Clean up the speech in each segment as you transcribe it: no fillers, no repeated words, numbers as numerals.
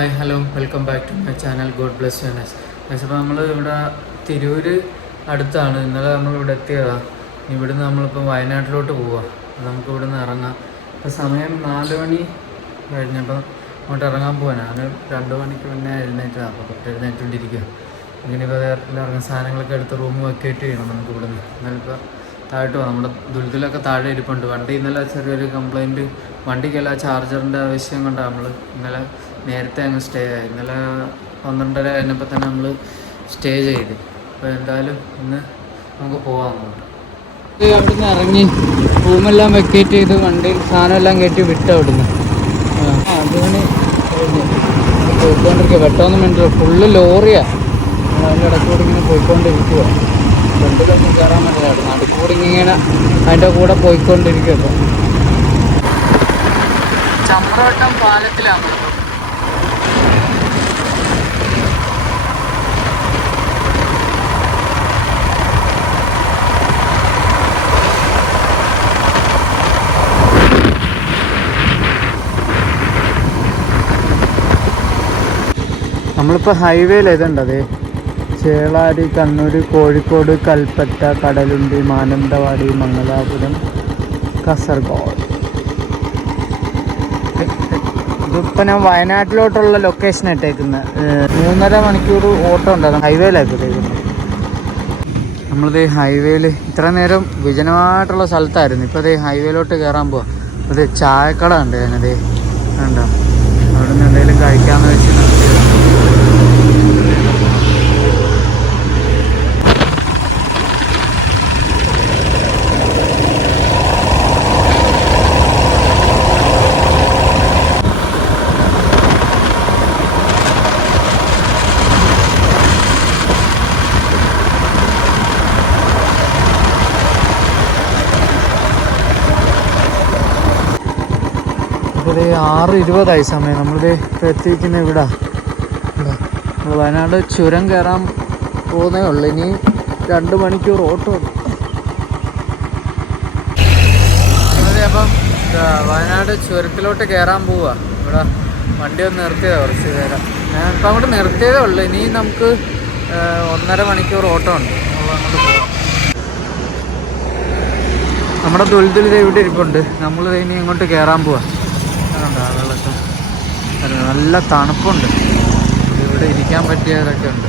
Hi hello welcome back to my channel God bless Venus. അപ്പോൾ നമ്മൾ ഇവിടെ തിരൂര് അടുത്താണ്. ഇന്നലെ നമ്മളിവിടെ എത്തിയതാണ്. ഇവിടുന്ന് നമ്മളിപ്പോൾ വയനാട്ടിലോട്ട് പോവുക. നമുക്ക് ഇവിടുന്ന് ഇറങ്ങാം. ഇപ്പോൾ സമയം 4 മണി കഴിഞ്ഞപ്പോൾ അങ്ങോട്ട് ഇറങ്ങാൻ പോകാനാണ്. ഞാൻ 2 മണിക്ക് മുന്നേ എഴുന്നേറ്റതാണ്. അപ്പോൾ എഴുന്നേറ്റുകൊണ്ടിരിക്കുക. ഇങ്ങനെ ഇപ്പോൾ ഇറങ്ങുന്ന സാധനങ്ങളൊക്കെ എടുത്ത് റൂം വെക്കേറ്റ് ചെയ്യണം നമുക്ക് ഇവിടുന്ന്. എന്നാലിപ്പോൾ താഴോട്ട് പോകാം. നമ്മുടെ ദുരിതലൊക്കെ താഴെ ഇരിപ്പുണ്ട്. വണ്ടി ഇന്നലെ ചെറിയൊരു കംപ്ലൈൻറ്റ്, വണ്ടിക്കല്ല ചാർജറിൻ്റെ ആവശ്യം കൊണ്ടാണ് നമ്മൾ ഇന്നലെ നേരത്തെ അങ്ങ് സ്റ്റേ ആയി. ഇന്നലെ 12:30 കഴിഞ്ഞപ്പോൾ തന്നെ നമ്മൾ സ്റ്റേ ചെയ്ത്. അപ്പോൾ എന്തായാലും ഇന്ന് നമുക്ക് പോകാം അങ്ങോട്ട്. അവിടുന്ന് ഇറങ്ങി റൂമെല്ലാം വെക്കേറ്റ് ചെയ്ത് വണ്ടിയിൽ സാധനമെല്ലാം കയറ്റി വിട്ട് അവിടുന്ന് 5 മണി പോയിക്കൊണ്ടിരിക്കുക. വെട്ടമൊന്നും വേണ്ടില്ല, ഫുള്ള് ലോറിയാണ്. അതിൻ്റെ ഇടയ്ക്കൂടെ ഇങ്ങനെ പോയിക്കൊണ്ടിരിക്കുക. ഫ്രണ്ടിലൊന്നും കയറാൻ പറ്റില്ല, നടുക്കൂടി ഇങ്ങനെ അതിൻ്റെ കൂടെ പോയിക്കൊണ്ടിരിക്കുക. ഇപ്പോൾ ചമ്രവട്ടം പാലത്തിലാണ്. നമ്മളിപ്പോൾ ഹൈവേയിലേതുണ്ട്, അതെ ചേളാരി, കണ്ണൂർ, കോഴിക്കോട്, കൽപ്പറ്റ, കടലുണ്ടി, മാനന്തവാടി, മംഗലാപുരം, കാസർഗോഡ്. ഇതിപ്പോൾ ഞാൻ വയനാട്ടിലോട്ടുള്ള ലൊക്കേഷൻ ഇട്ടേക്കുന്നത്. 3.5 മണിക്കൂർ ഓട്ടം ഉണ്ടായിരുന്നു. ഹൈവേയിലായിപ്പോഴത്തേക്കുന്നു. നമ്മളിത് ഹൈവേയിൽ ഇത്ര നേരം വിജനമായിട്ടുള്ള സ്ഥലത്തായിരുന്നു. ഇപ്പോൾ ഇത് ഹൈവേയിലോട്ട് കയറാൻ പോവാം. അത് ചായക്കട ഉണ്ട്. ഞാനത് കണ്ടോ, അവിടെ നിന്ന് എന്തെങ്കിലും കഴിക്കാമെന്ന് വെച്ച് നിർത്തിയത്. ഇത് 6:20 സമയം. നമ്മളിത് ഇപ്പോൾ എത്തിയിരിക്കുന്ന ഇവിടെ വയനാട് ചുരം കയറാൻ പോകുന്നേ ഉള്ളൂ. ഇനി 2 മണിക്കൂർ ഓട്ടോ. അപ്പം വയനാട് ചുരത്തിലോട്ട് കയറാൻ പോവുക. ഇവിടെ വണ്ടി ഒന്ന് നിർത്തിയതാണ് കുറച്ച് നേരം. ഞാൻ ഇപ്പം അങ്ങോട്ട് നിർത്തിയതേ ഉള്ളൂ. ഇനി നമുക്ക് 1.5 മണിക്കൂർ ഓട്ടോ ഉണ്ട്. അങ്ങോട്ട് പോവാം. നമ്മുടെ ദുൽദുൽ ഇവിടെ ഇരിപ്പുണ്ട്. നമ്മൾ ഇനി അങ്ങോട്ട് കയറാൻ പോവാം. ആളുകളൊക്കെ നല്ല തണുപ്പുണ്ട്. ഇവിടെ ഇരിക്കാൻ പറ്റിയതൊക്കെ ഉണ്ട്.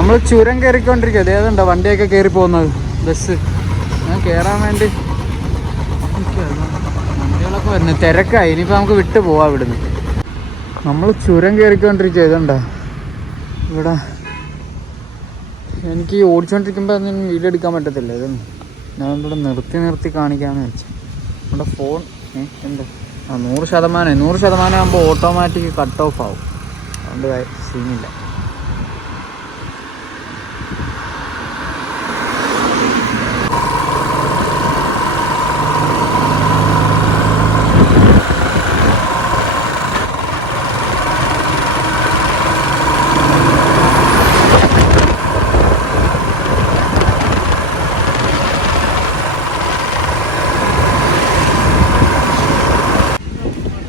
നമ്മൾ ചുരം കയറിക്കൊണ്ടിരിക്കുക. അതേതുണ്ടോ വണ്ടിയൊക്കെ കയറി പോകുന്നത്, ബസ്. ഞാൻ കയറാൻ വേണ്ടി വണ്ടികളൊക്കെ വരുന്നത് തിരക്കായി. ഇനിയിപ്പോൾ നമുക്ക് വിട്ട് പോവാം ഇവിടുന്ന്. നമ്മൾ ചുരം കയറിക്കൊണ്ടിരിക്കുക. ഇതുണ്ടോ ഇവിടെ. എനിക്ക് ഓടിച്ചോണ്ടിരിക്കുമ്പോൾ ഒന്നും വീഡിയോ എടുക്കാൻ പറ്റത്തില്ല. ഇതൊന്നും ഞാൻ ഇവിടെ നിർത്തി കാണിക്കാമെന്ന് വെച്ചു. നമ്മുടെ ഫോൺ എന്താ 100% ആകുമ്പോൾ ഓട്ടോമാറ്റിക് കട്ട് ഓഫ് ആവും. അതുകൊണ്ട് സീനില്ല.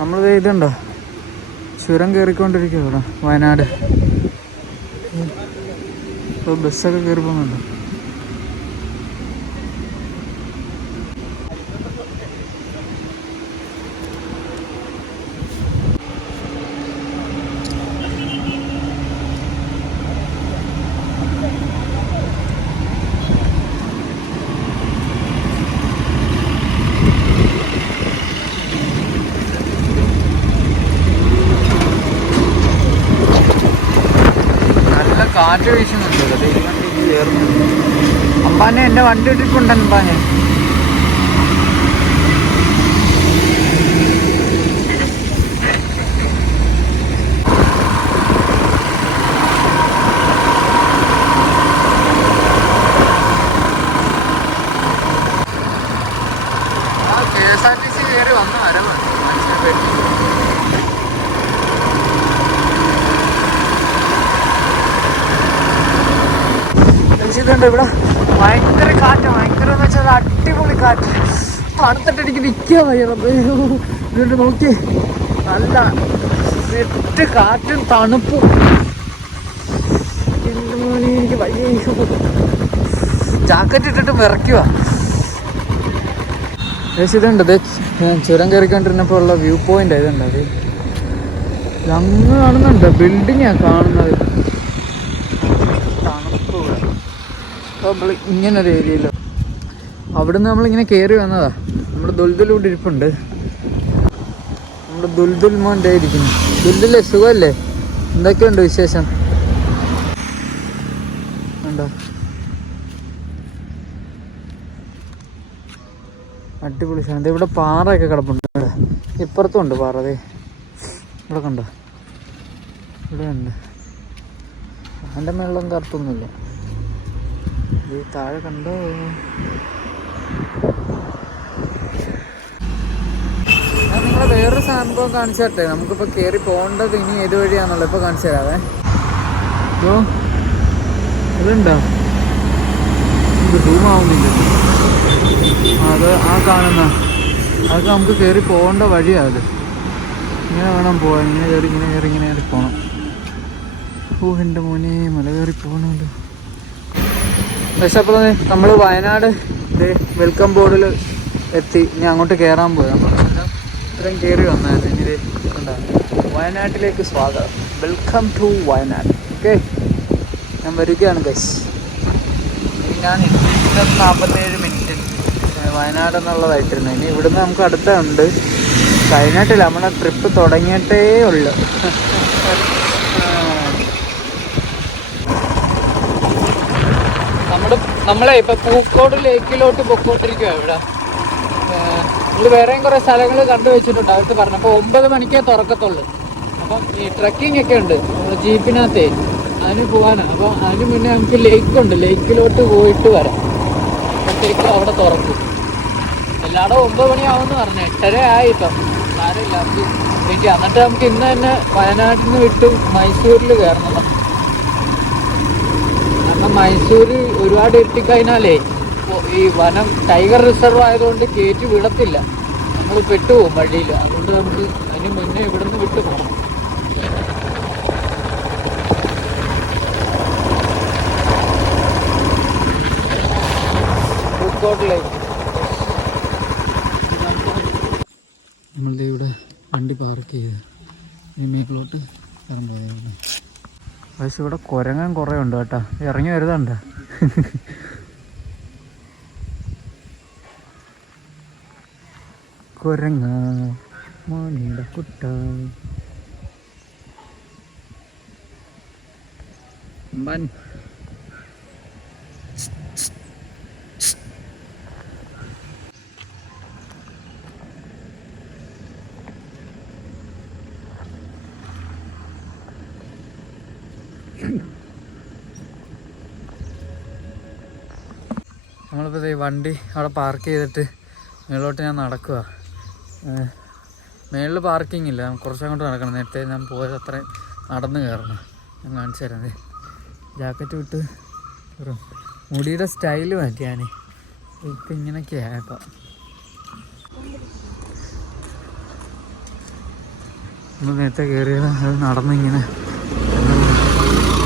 നമ്മളിത് ഇതുണ്ടോ ചുരം കയറിക്കൊണ്ടിരിക്കുക ഇവിടെ വയനാട്. ഇപ്പോൾ ബസ്സൊക്കെ കയറി പോകുന്നുണ്ടോ. കാറ്റ് വീശുന്നുണ്ട്. അത് ഈ വണ്ടി കയറുന്നുണ്ട്. അമ്പാനെ എൻ്റെ വണ്ടി ഇട്ടിട്ടുണ്ട്. അമ്പാനെ ഇതുണ്ട് ഇവിടെ ഭയങ്കര കാറ്റ്, ഭയങ്കര എന്ന് വെച്ചാൽ അടിപൊളി കാറ്റ്. തണുത്തിട്ട് എനിക്ക് നിൽക്കാൻ വയ്യറത്. ഇതുകൊണ്ട് നോക്കി നല്ല സെറ്റ് കാറ്റും തണുപ്പും. എനിക്ക് വയ്യ, ജാക്കറ്റ് ഇട്ടിട്ട് വിറയ്ക്കുക. ഇതുണ്ട് ചുരം കയറിക്കൊണ്ടിരുന്നപ്പോൾ ഉള്ള വ്യൂ പോയിന്റ് ഇതുണ്ട്. അത് അങ്ങ് കാണുന്നുണ്ട്, ബിൽഡിങ്ങാണ് കാണുന്നത്. തണുപ്പ് നമ്മൾ ഇങ്ങനൊരു ഏരിയയിലോ. അവിടുന്ന് നമ്മളിങ്ങനെ കയറി വന്നതാ. നമ്മുടെ ദുൽദുലൂടെ ഇരിപ്പുണ്ട്. നമ്മുടെ ദുൽദുൽ മോൻ്റെ ഇരിക്കുന്നു. ദുൽദുലേ, സുഖമല്ലേ? എന്തൊക്കെയുണ്ട് വിശേഷം? ഉണ്ടോ? അടിപൊളി സാധനം. ഇവിടെ പാറയൊക്കെ കിടപ്പുണ്ട്. ഇവിടെ ഇപ്പുറത്തും ഉണ്ട് പാറ. അതെ, ഇവിടെ കണ്ടോ? ഇവിടെ ഉണ്ട്. അതിൻ്റെ മേളിലൊന്നും കറുത്തൊന്നുമില്ല. ഈ താഴെ കണ്ടോ? ഞാൻ നിങ്ങളെ വേറൊരു സംഭവം കാണിച്ചു തരട്ടെ. നമുക്കിപ്പോൾ കയറി പോകേണ്ടത് ഇനി ഏത് വഴിയാണല്ലോ. ഇപ്പോൾ കാണിച്ചു തരാവേ. ഇപ്പോൾ ഇതുണ്ടോ? ഇത് സൂം ആവുന്നില്ല. അത് ആ കാണുന്ന അതൊക്കെ നമുക്ക് കയറി പോകേണ്ട വഴിയാണ്. അത് ഇങ്ങനെ വേണം പോകാൻ. ഇങ്ങനെ കയറി പോകണം. ഓ എൻ്റെ മോനെ, മല കയറി പോകണമല്ലോ. പക്ഷെ അപ്പോൾ നമ്മൾ വയനാട് വെൽക്കം ബോർഡിൽ എത്തി. ഇനി അങ്ങോട്ട് കയറാൻ പോയി. നമ്മളെല്ലാം ഇത്രയും കയറി വന്നായിരുന്നു. ഇനി ഉണ്ടാകും വയനാട്ടിലേക്ക് സ്വാഗതം, വെൽക്കം ടു വയനാട്. ഓക്കെ, ഞാൻ വരികയാണ് ഗൈസ്. ഞാൻ 47 മിനിറ്റ് വയനാട് എന്നുള്ളതായിട്ടിരുന്നു. ഇനി ഇവിടുന്ന് നമുക്ക് അടുത്തുണ്ട്. കഴിഞ്ഞിട്ടില്ല, നമ്മളെ ട്രിപ്പ് തുടങ്ങിയിട്ടേ ഉള്ളു. നമ്മളെ ഇപ്പൊ പൂക്കോട് ലേക്കിലോട്ട് പൊക്കോണ്ടിരിക്കുക. ഇവിടെ നമ്മൾ വേറെയും കുറെ സ്ഥലങ്ങൾ കണ്ടു വെച്ചിട്ടുണ്ട്. അതൊക്കെ പറഞ്ഞു. അപ്പോൾ 9 മണിക്കേ തുറക്കത്തുള്ളൂ. അപ്പം ഈ ട്രക്കിംഗ് ഒക്കെ ഉണ്ട് ജീപ്പിനകത്തേ, അതിന് പോകാനാണ്. അപ്പോൾ അതിന് മുന്നേ നമുക്ക് ലേക്കുണ്ട്, ലേക്കിലോട്ട് പോയിട്ട് വരാം. അപ്പോഴത്തേക്കും അവിടെ തുറക്കും. എല്ലായിടും 9 മണിയാവുമെന്ന് പറഞ്ഞു. 8:30 ആയി. ഇപ്പം സാരമില്ല, നമുക്ക് വെയിറ്റ്. എന്നിട്ട് നമുക്ക് ഇന്ന് തന്നെ വയനാട്ടിൽ നിന്ന് വിട്ട് മൈസൂരിൽ കയറണം. കാരണം മൈസൂർ ഒരുപാട് എത്തിക്കഴിഞ്ഞാലേ ഈ വനം ടൈഗർ റിസർവ് ആയതുകൊണ്ട് കയറ്റി വിടത്തില്ല. നമ്മൾ പെട്ടുപോകും വഴിയിൽ. അതുകൊണ്ട് നമുക്ക് അതിന് മുന്നേ ഇവിടെ നിന്ന് വിട്ട് പോകണം. പൂക്കോട്ടിലേക്ക് നമ്മളുടെ ഇവിടെ വണ്ടി പാർക്ക് ചെയ്ത് ഇനി മേക്കിലോട്ട് ഇറങ്ങുന്നത്. പക്ഷെ ഇവിടെ കുരങ്ങൻ കുറേ ഉണ്ട് കേട്ടോ. ഇറങ്ങി വരുന്നുണ്ട്. കുരങ്ങ മാണിയുടെ കുട്ട. നമ്മളിപ്പോൾ ഈ വണ്ടി അവിടെ പാർക്ക് ചെയ്തിട്ട് മേളിലോട്ട് ഞാൻ നടക്കുക. മേളിൽ പാർക്കിംഗ് ഇല്ല, കുറച്ചങ്ങോട്ട് നടക്കണം. നേരത്തെ ഞാൻ പോയത് അത്രയും നടന്ന് കയറണം. ഞാൻ കാണിച്ചു തരാം. ജാക്കറ്റ് വിട്ട് മുടിയുടെ സ്റ്റൈല് മാറ്റി ഞാൻ. ഇപ്പം ഇങ്ങനെയൊക്കെയായപ്പോൾ നമ്മൾ നേരത്തെ കയറിയത് അത് നടന്നിങ്ങനെ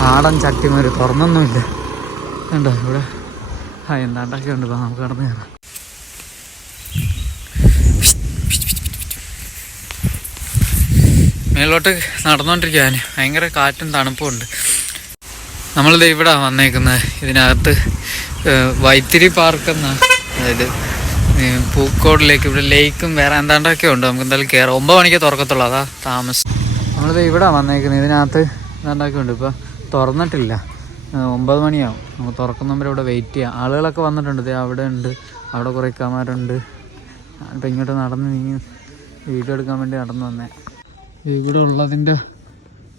നാടൻ ചട്ടിമാര് തുറന്നൊന്നുമില്ല. കണ്ടോ ഇവിടെ എന്താണ്ടൊക്കെ ഉണ്ട്. ഇപ്പം നമുക്ക് നടന്ന് കയറാം. മേലോട്ട് നടന്നുകൊണ്ടിരിക്കുക. ഭയങ്കര കാറ്റും തണുപ്പും ഉണ്ട്. നമ്മളിത് ഇവിടെ വന്നേക്കുന്നത് ഇതിനകത്ത് വൈത്തിരി പാർക്ക് എന്ന, അതായത് പൂക്കോടിലേക്ക്. ഇവിടെ ലേക്കും വേറെ എന്താണ്ടൊക്കെ ഉണ്ട്. നമുക്ക് എന്തായാലും കയറാം. 9 മണിക്ക് തുറക്കത്തുള്ളൂ, അതാ താമസം. നമ്മളിത് ഇവിടെ വന്നേക്കുന്നത് ഇതിനകത്ത് എന്താണ്ടൊക്കെ ഉണ്ട്. ഇപ്പം തുറന്നിട്ടില്ല, 9 മണിയാവും. നമുക്ക് തുറക്കുന്നവരെ ഇവിടെ വെയിറ്റ് ചെയ്യാം. ആളുകളൊക്കെ വന്നിട്ടുണ്ട്. അവിടെ ഉണ്ട്, അവിടെ കുറേ കമാരുണ്ട്. ഇപ്പം ഇങ്ങോട്ട് നടന്ന് നീങ്ങി വീഡിയോ എടുക്കാൻ വേണ്ടി നടന്നു വന്നേ. ഇവിടെ ഉള്ളതിൻ്റെ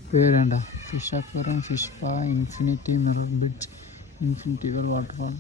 പേരുണ്ട ഫിഷ് അക്വേറിയം, ഫിഷ് പാ, infinity mirror bridge, infinity waterfall,